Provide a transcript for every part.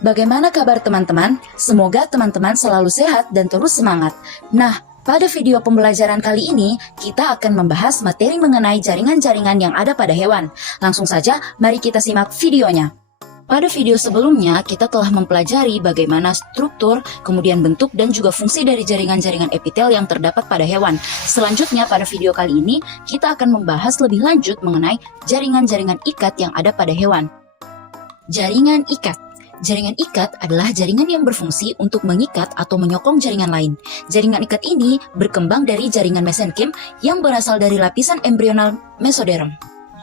Bagaimana kabar teman-teman? Semoga teman-teman selalu sehat dan terus semangat. Nah, pada video pembelajaran kali ini, kita akan membahas materi mengenai jaringan-jaringan yang ada pada hewan. Langsung saja, mari kita simak videonya. Pada video sebelumnya, kita telah mempelajari bagaimana struktur, kemudian bentuk, dan juga fungsi dari jaringan-jaringan epitel yang terdapat pada hewan. Selanjutnya, pada video kali ini, kita akan membahas lebih lanjut mengenai jaringan-jaringan ikat yang ada pada hewan. Jaringan ikat. Jaringan ikat adalah jaringan yang berfungsi untuk mengikat atau menyokong jaringan lain. Jaringan ikat ini berkembang dari jaringan mesenkim yang berasal dari lapisan embrional mesoderm.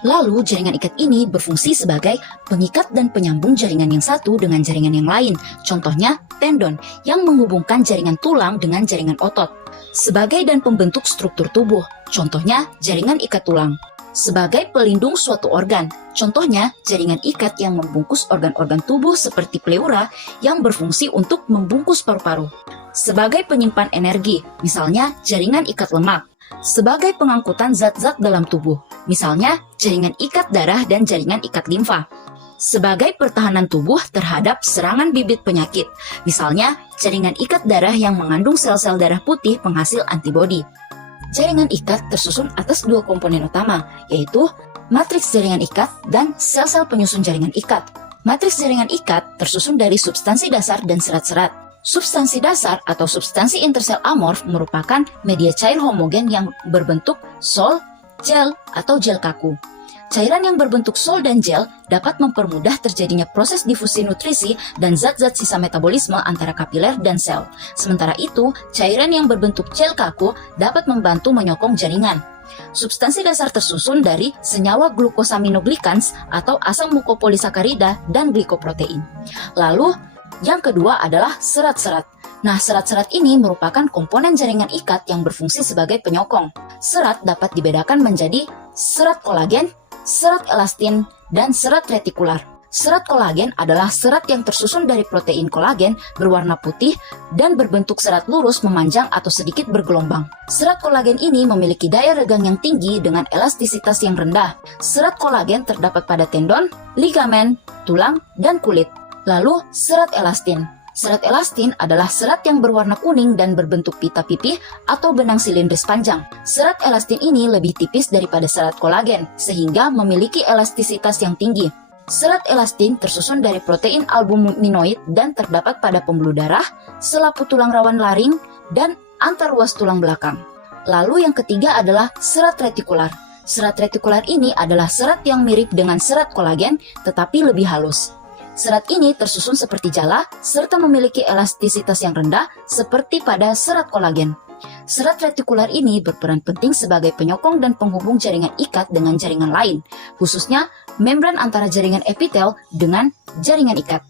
Lalu, jaringan ikat ini berfungsi sebagai pengikat dan penyambung jaringan yang satu dengan jaringan yang lain. Contohnya, tendon yang menghubungkan jaringan tulang dengan jaringan otot. Sebagai dan pembentuk struktur tubuh. Contohnya, jaringan ikat tulang. Sebagai pelindung suatu organ, contohnya jaringan ikat yang membungkus organ-organ tubuh seperti pleura yang berfungsi untuk membungkus paru-paru. Sebagai penyimpan energi, misalnya jaringan ikat lemak. Sebagai pengangkutan zat-zat dalam tubuh, misalnya jaringan ikat darah dan jaringan ikat limfa. Sebagai pertahanan tubuh terhadap serangan bibit penyakit, misalnya jaringan ikat darah yang mengandung sel-sel darah putih penghasil antibodi. Jaringan ikat tersusun atas dua komponen utama, yaitu matriks jaringan ikat dan sel-sel penyusun jaringan ikat. Matriks jaringan ikat tersusun dari substansi dasar dan serat-serat. Substansi dasar atau substansi intersel amorf merupakan media cair homogen yang berbentuk sol, gel, atau gel kaku. Cairan yang berbentuk sol dan gel dapat mempermudah terjadinya proses difusi nutrisi dan zat-zat sisa metabolisme antara kapiler dan sel. Sementara itu, cairan yang berbentuk gel kaku dapat membantu menyokong jaringan. Substansi dasar tersusun dari senyawa glukosaminoglikans atau asam mukopolisakarida dan glikoprotein. Lalu, yang kedua adalah serat-serat. Nah, serat-serat ini merupakan komponen jaringan ikat yang berfungsi sebagai penyokong. Serat dapat dibedakan menjadi serat kolagen, serat elastin, dan serat retikular. Serat kolagen adalah serat yang tersusun dari protein kolagen berwarna putih dan berbentuk serat lurus memanjang atau sedikit bergelombang. Serat kolagen ini memiliki daya regang yang tinggi dengan elastisitas yang rendah. Serat kolagen terdapat pada tendon, ligamen, tulang, dan kulit. Lalu, serat elastin. Serat elastin adalah serat yang berwarna kuning dan berbentuk pita pipih atau benang silindris panjang. Serat elastin ini lebih tipis daripada serat kolagen, sehingga memiliki elastisitas yang tinggi. Serat elastin tersusun dari protein albuminoid dan terdapat pada pembuluh darah, selaput tulang rawan laring, dan antar ruas tulang belakang. Lalu yang ketiga adalah serat retikular. Serat retikular ini adalah serat yang mirip dengan serat kolagen, tetapi lebih halus. Serat ini tersusun seperti jala, serta memiliki elastisitas yang rendah, seperti pada serat kolagen. Serat retikular ini berperan penting sebagai penyokong dan penghubung jaringan ikat dengan jaringan lain, khususnya membran antara jaringan epitel dengan jaringan ikat.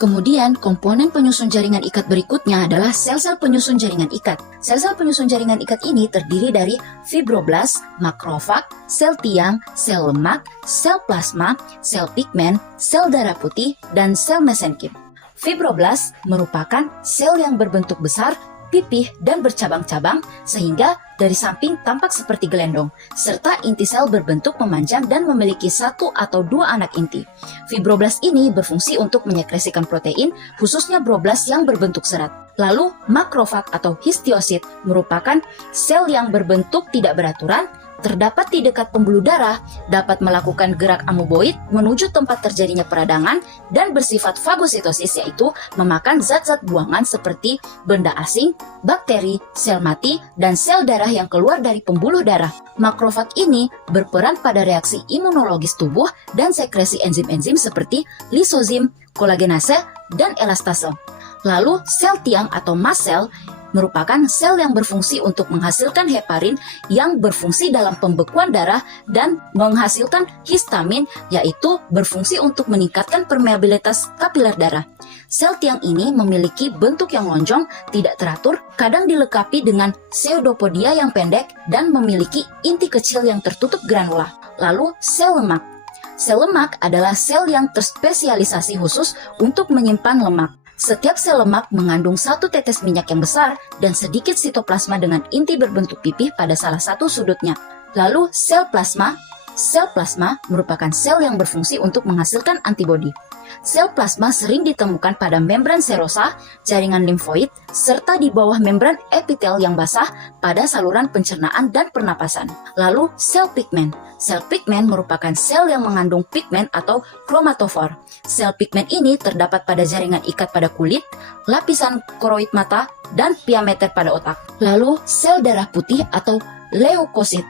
Kemudian, komponen penyusun jaringan ikat berikutnya adalah sel-sel penyusun jaringan ikat. Sel-sel penyusun jaringan ikat ini terdiri dari fibroblas, makrofag, sel tiang, sel lemak, sel plasma, sel pigmen, sel darah putih, dan sel mesenkim. Fibroblas merupakan sel yang berbentuk besar, pipih, dan bercabang-cabang, sehingga dari samping tampak seperti gelendong, serta inti sel berbentuk memanjang dan memiliki satu atau dua anak inti. Fibroblas ini berfungsi untuk menyekresikan protein, khususnya broblas yang berbentuk serat. Lalu, makrofag atau histiosit merupakan sel yang berbentuk tidak beraturan, terdapat di dekat pembuluh darah, dapat melakukan gerak amoeboid menuju tempat terjadinya peradangan, dan bersifat fagositosis, yaitu memakan zat-zat buangan seperti benda asing, bakteri, sel mati, dan sel darah yang keluar dari pembuluh darah. Makrofag ini berperan pada reaksi imunologis tubuh dan sekresi enzim-enzim seperti lisozim, kolagenase, dan elastase. Lalu, sel tiang atau mast cell merupakan sel yang berfungsi untuk menghasilkan heparin yang berfungsi dalam pembekuan darah dan menghasilkan histamin, yaitu berfungsi untuk meningkatkan permeabilitas kapiler darah. Sel tiang ini memiliki bentuk yang lonjong, tidak teratur, kadang dilengkapi dengan pseudopodia yang pendek dan memiliki inti kecil yang tertutup granula. Lalu, sel lemak. Sel lemak adalah sel yang terspesialisasi khusus untuk menyimpan lemak. Setiap sel lemak mengandung satu tetes minyak yang besar dan sedikit sitoplasma dengan inti berbentuk pipih pada salah satu sudutnya. Lalu sel plasma. Sel plasma merupakan sel yang berfungsi untuk menghasilkan antibodi. Sel plasma sering ditemukan pada membran serosa, jaringan limfoid, serta di bawah membran epitel yang basah pada saluran pencernaan dan pernapasan. Lalu, sel pigmen. Sel pigmen merupakan sel yang mengandung pigmen atau kromatofor. Sel pigmen ini terdapat pada jaringan ikat pada kulit, lapisan koroid mata, dan piameter pada otak. Lalu, sel darah putih atau leukosit.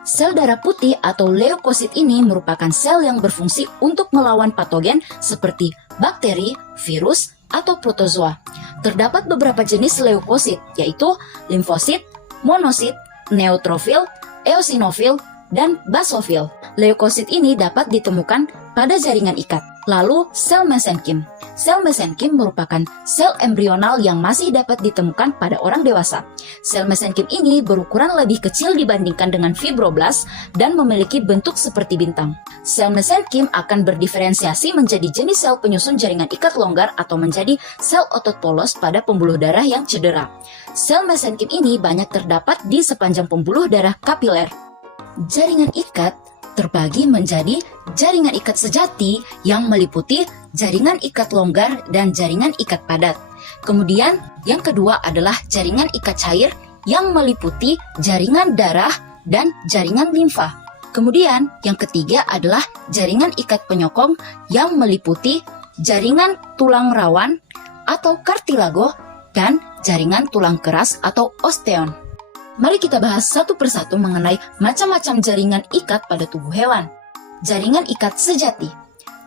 Sel darah putih atau leukosit ini merupakan sel yang berfungsi untuk melawan patogen seperti bakteri, virus, atau protozoa. Terdapat beberapa jenis leukosit, yaitu limfosit, monosit, neutrofil, eosinofil, dan basofil. Leukosit ini dapat ditemukan pada jaringan ikat. Lalu, sel mesenkim. Sel mesenkim merupakan sel embrional yang masih dapat ditemukan pada orang dewasa. Sel mesenkim ini berukuran lebih kecil dibandingkan dengan fibroblast dan memiliki bentuk seperti bintang. Sel mesenkim akan berdiferensiasi menjadi jenis sel penyusun jaringan ikat longgar atau menjadi sel otot polos pada pembuluh darah yang cedera. Sel mesenkim ini banyak terdapat di sepanjang pembuluh darah kapiler. Jaringan ikat terbagi menjadi jaringan ikat sejati yang meliputi jaringan ikat longgar dan jaringan ikat padat. Kemudian yang kedua adalah jaringan ikat cair yang meliputi jaringan darah dan jaringan limfa. Kemudian yang ketiga adalah jaringan ikat penyokong yang meliputi jaringan tulang rawan atau kartilago dan jaringan tulang keras atau osteon. Mari kita bahas satu persatu mengenai macam-macam jaringan ikat pada tubuh hewan. Jaringan ikat sejati.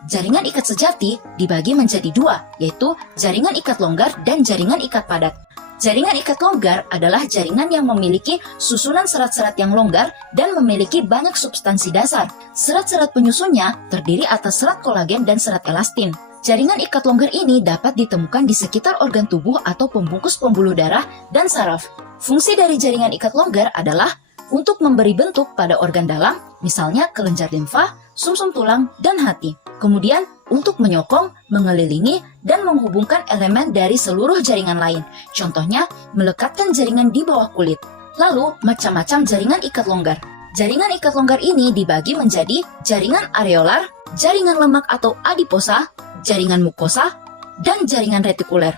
Jaringan ikat sejati dibagi menjadi dua, yaitu jaringan ikat longgar dan jaringan ikat padat. Jaringan ikat longgar adalah jaringan yang memiliki susunan serat-serat yang longgar dan memiliki banyak substansi dasar. Serat-serat penyusunnya terdiri atas serat kolagen dan serat elastin. Jaringan ikat longgar ini dapat ditemukan di sekitar organ tubuh atau pembungkus pembuluh darah dan saraf. Fungsi dari jaringan ikat longgar adalah untuk memberi bentuk pada organ dalam, misalnya kelenjar limfa, sumsum tulang, dan hati. Kemudian, untuk menyokong, mengelilingi, dan menghubungkan elemen dari seluruh jaringan lain. Contohnya, melekatkan jaringan di bawah kulit. Lalu, macam-macam jaringan ikat longgar. Jaringan ikat longgar ini dibagi menjadi jaringan areolar, jaringan lemak atau adiposa, jaringan mukosa, dan jaringan retikuler.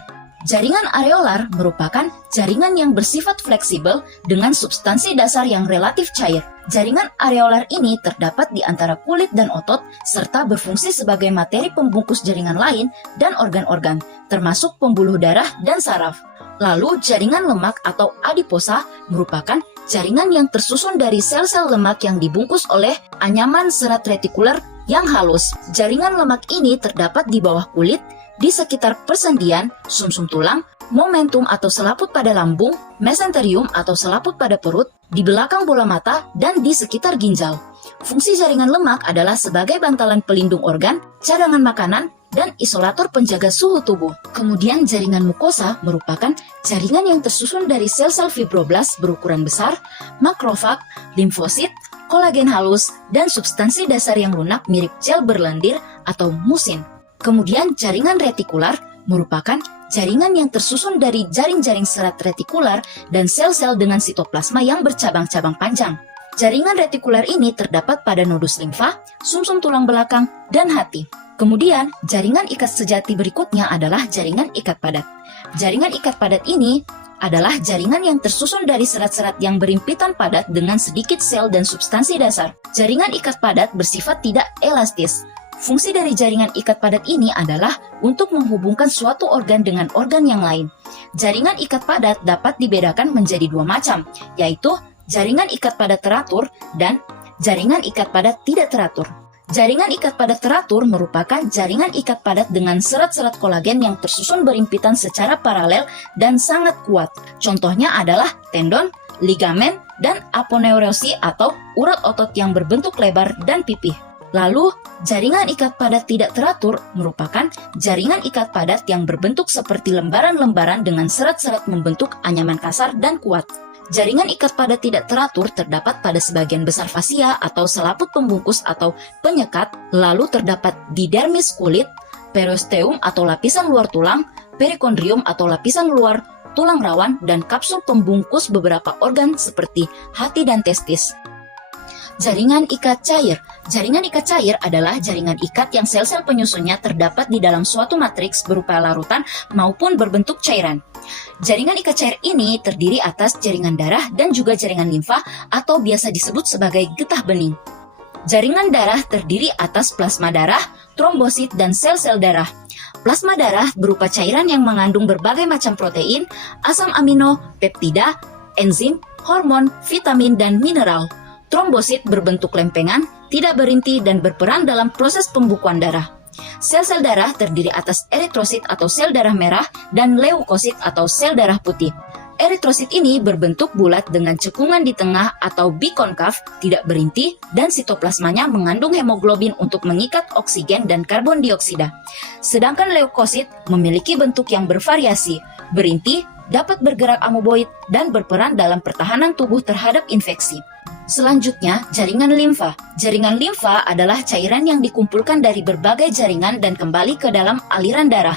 Jaringan areolar merupakan jaringan yang bersifat fleksibel dengan substansi dasar yang relatif cair. Jaringan areolar ini terdapat di antara kulit dan otot, serta berfungsi sebagai materi pembungkus jaringan lain dan organ-organ, termasuk pembuluh darah dan saraf. Lalu, jaringan lemak atau adiposa merupakan jaringan yang tersusun dari sel-sel lemak yang dibungkus oleh anyaman serat retikuler yang halus. Jaringan lemak ini terdapat di bawah kulit, di sekitar persendian, sumsum tulang, momentum atau selaput pada lambung, mesenterium atau selaput pada perut, di belakang bola mata, dan di sekitar ginjal. Fungsi jaringan lemak adalah sebagai bantalan pelindung organ, cadangan makanan, dan isolator penjaga suhu tubuh. Kemudian jaringan mukosa merupakan jaringan yang tersusun dari sel-sel fibroblast berukuran besar, makrofag, limfosit, kolagen halus, dan substansi dasar yang lunak mirip gel berlendir atau musin. Kemudian jaringan retikular merupakan jaringan yang tersusun dari jaring-jaring serat retikular dan sel-sel dengan sitoplasma yang bercabang-cabang panjang. Jaringan retikular ini terdapat pada nodus limfa, sumsum tulang belakang, dan hati. Kemudian, jaringan ikat sejati berikutnya adalah jaringan ikat padat. Jaringan ikat padat ini adalah jaringan yang tersusun dari serat-serat yang berimpitan padat dengan sedikit sel dan substansi dasar. Jaringan ikat padat bersifat tidak elastis. Fungsi dari jaringan ikat padat ini adalah untuk menghubungkan suatu organ dengan organ yang lain. Jaringan ikat padat dapat dibedakan menjadi dua macam, yaitu jaringan ikat padat teratur dan jaringan ikat padat tidak teratur. Jaringan ikat padat teratur merupakan jaringan ikat padat dengan serat-serat kolagen yang tersusun berimpitan secara paralel dan sangat kuat. Contohnya adalah tendon, ligamen, dan aponeurosi atau urat otot yang berbentuk lebar dan pipih. Lalu, jaringan ikat padat tidak teratur merupakan jaringan ikat padat yang berbentuk seperti lembaran-lembaran dengan serat-serat membentuk anyaman kasar dan kuat. Jaringan ikat padat tidak teratur terdapat pada sebagian besar fasia atau selaput pembungkus atau penyekat, lalu terdapat di dermis kulit, periosteum atau lapisan luar tulang, perikondrium atau lapisan luar tulang rawan, dan kapsul pembungkus beberapa organ seperti hati dan testis. Jaringan ikat cair. Jaringan ikat cair adalah jaringan ikat yang sel-sel penyusunnya terdapat di dalam suatu matriks berupa larutan maupun berbentuk cairan. Jaringan ikat cair ini terdiri atas jaringan darah dan juga jaringan limfa atau biasa disebut sebagai getah bening. Jaringan darah terdiri atas plasma darah, trombosit, dan sel-sel darah. Plasma darah berupa cairan yang mengandung berbagai macam protein, asam amino, peptida, enzim, hormon, vitamin, dan mineral. Trombosit berbentuk lempengan, tidak berinti, dan berperan dalam proses pembukuan darah. Sel-sel darah terdiri atas eritrosit atau sel darah merah dan leukosit atau sel darah putih. Eritrosit ini berbentuk bulat dengan cekungan di tengah atau bikonkav, tidak berinti, dan sitoplasmanya mengandung hemoglobin untuk mengikat oksigen dan karbon dioksida. Sedangkan leukosit memiliki bentuk yang bervariasi, berinti, dapat bergerak amoeboid, dan berperan dalam pertahanan tubuh terhadap infeksi. Selanjutnya, jaringan limfa. Jaringan limfa adalah cairan yang dikumpulkan dari berbagai jaringan dan kembali ke dalam aliran darah.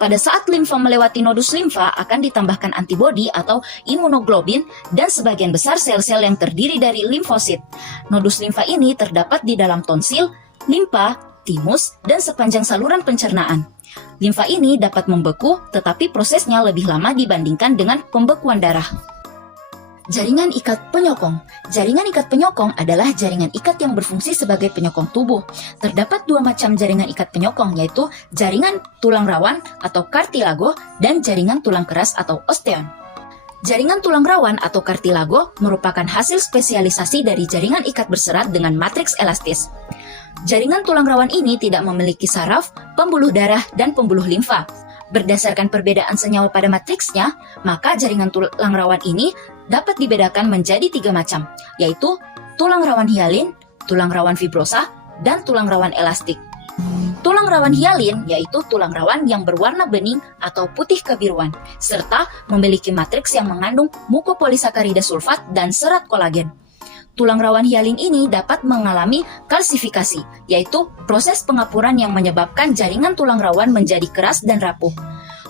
Pada saat limfa melewati nodus limfa akan ditambahkan antibodi atau imunoglobin dan sebagian besar sel-sel yang terdiri dari limfosit. Nodus limfa ini terdapat di dalam tonsil, limpa, timus, dan sepanjang saluran pencernaan. Limfa ini dapat membeku, tetapi prosesnya lebih lama dibandingkan dengan pembekuan darah. Jaringan ikat penyokong. Jaringan ikat penyokong adalah jaringan ikat yang berfungsi sebagai penyokong tubuh. Terdapat dua macam jaringan ikat penyokong, yaitu jaringan tulang rawan atau kartilago dan jaringan tulang keras atau osteon. Jaringan tulang rawan atau kartilago merupakan hasil spesialisasi dari jaringan ikat berserat dengan matriks elastis. Jaringan tulang rawan ini tidak memiliki saraf, pembuluh darah, dan pembuluh limfa. Berdasarkan perbedaan senyawa pada matriksnya, maka jaringan tulang rawan ini dapat dibedakan menjadi 3 macam, yaitu tulang rawan hialin, tulang rawan fibrosa, dan tulang rawan elastik. Tulang rawan hialin yaitu tulang rawan yang berwarna bening atau putih kebiruan, serta memiliki matriks yang mengandung mukopolisakarida sulfat dan serat kolagen. Tulang rawan hialin ini dapat mengalami kalsifikasi, yaitu proses pengapuran yang menyebabkan jaringan tulang rawan menjadi keras dan rapuh.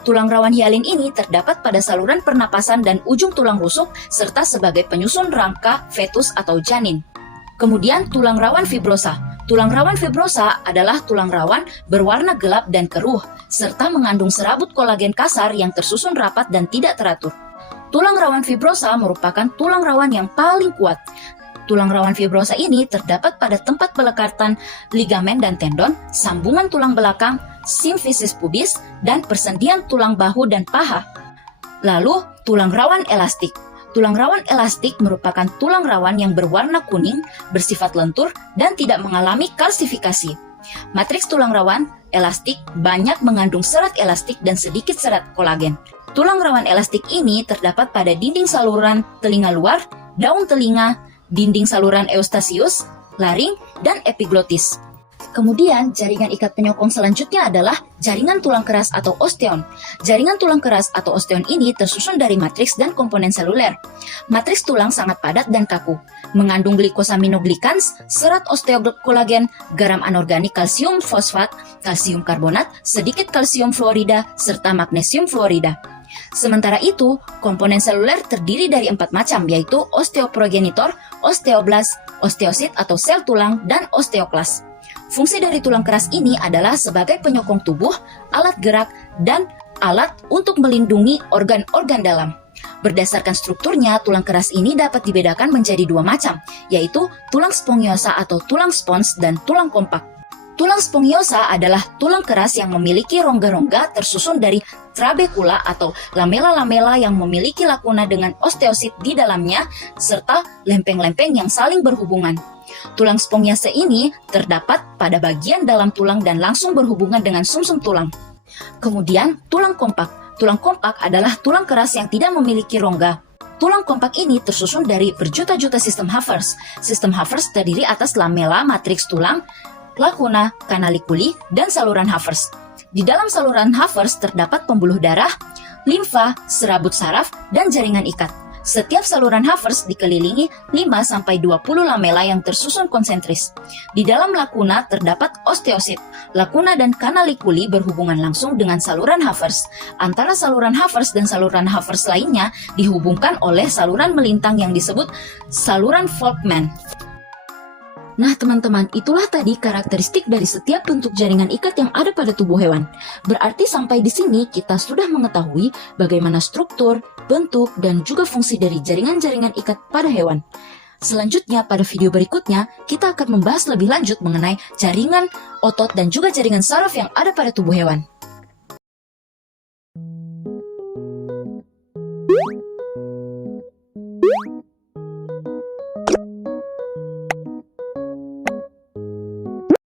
Tulang rawan hialin ini terdapat pada saluran pernapasan dan ujung tulang rusuk, serta sebagai penyusun rangka fetus atau janin. Kemudian tulang rawan fibrosa. Tulang rawan fibrosa adalah tulang rawan berwarna gelap dan keruh, serta mengandung serabut kolagen kasar yang tersusun rapat dan tidak teratur. Tulang rawan fibrosa merupakan tulang rawan yang paling kuat. Tulang rawan fibrosa ini terdapat pada tempat pelekatan ligamen dan tendon, sambungan tulang belakang, simfisis pubis, dan persendian tulang bahu dan paha. Lalu, tulang rawan elastik. Tulang rawan elastik merupakan tulang rawan yang berwarna kuning, bersifat lentur, dan tidak mengalami kalsifikasi. Matriks tulang rawan elastik banyak mengandung serat elastik dan sedikit serat kolagen. Tulang rawan elastik ini terdapat pada dinding saluran telinga luar, daun telinga, dinding saluran eustasius, laring, dan epiglotis. Kemudian, jaringan ikat penyokong selanjutnya adalah jaringan tulang keras atau osteon. Jaringan tulang keras atau osteon ini tersusun dari matriks dan komponen seluler. Matriks tulang sangat padat dan kaku, mengandung glikosaminoglikans, serat osteokolagen, garam anorganik kalsium fosfat, kalsium karbonat, sedikit kalsium fluorida, serta magnesium fluorida. Sementara itu, komponen seluler terdiri dari 4 macam, yaitu osteoprogenitor, osteoblas, osteosit atau sel tulang, dan osteoklas. Fungsi dari tulang keras ini adalah sebagai penyokong tubuh, alat gerak, dan alat untuk melindungi organ-organ dalam. Berdasarkan strukturnya, tulang keras ini dapat dibedakan menjadi 2 macam, yaitu tulang spongiosa atau tulang spons dan tulang kompak. Tulang spongiosa adalah tulang keras yang memiliki rongga-rongga tersusun dari trabekula atau lamela-lamela yang memiliki lakuna dengan osteosit di dalamnya, serta lempeng-lempeng yang saling berhubungan. Tulang spongiosa ini terdapat pada bagian dalam tulang dan langsung berhubungan dengan sumsum tulang. Kemudian, tulang kompak. Tulang kompak adalah tulang keras yang tidak memiliki rongga. Tulang kompak ini tersusun dari berjuta-juta sistem Havers. Sistem Havers terdiri atas lamela matriks tulang, lakuna, kanalikuli, dan saluran Havers. Di dalam saluran Havers terdapat pembuluh darah, limfa, serabut saraf, dan jaringan ikat. Setiap saluran Havers dikelilingi 5-20 lamela yang tersusun konsentris. Di dalam lakuna terdapat osteosit. Lakuna dan kanalikuli berhubungan langsung dengan saluran Havers. Antara saluran Havers dan saluran Havers lainnya dihubungkan oleh saluran melintang yang disebut saluran Volkmann. Nah teman-teman, itulah tadi karakteristik dari setiap bentuk jaringan ikat yang ada pada tubuh hewan. Berarti sampai di sini kita sudah mengetahui bagaimana struktur, bentuk, dan juga fungsi dari jaringan-jaringan ikat pada hewan. Selanjutnya pada video berikutnya kita akan membahas lebih lanjut mengenai jaringan otot dan juga jaringan saraf yang ada pada tubuh hewan.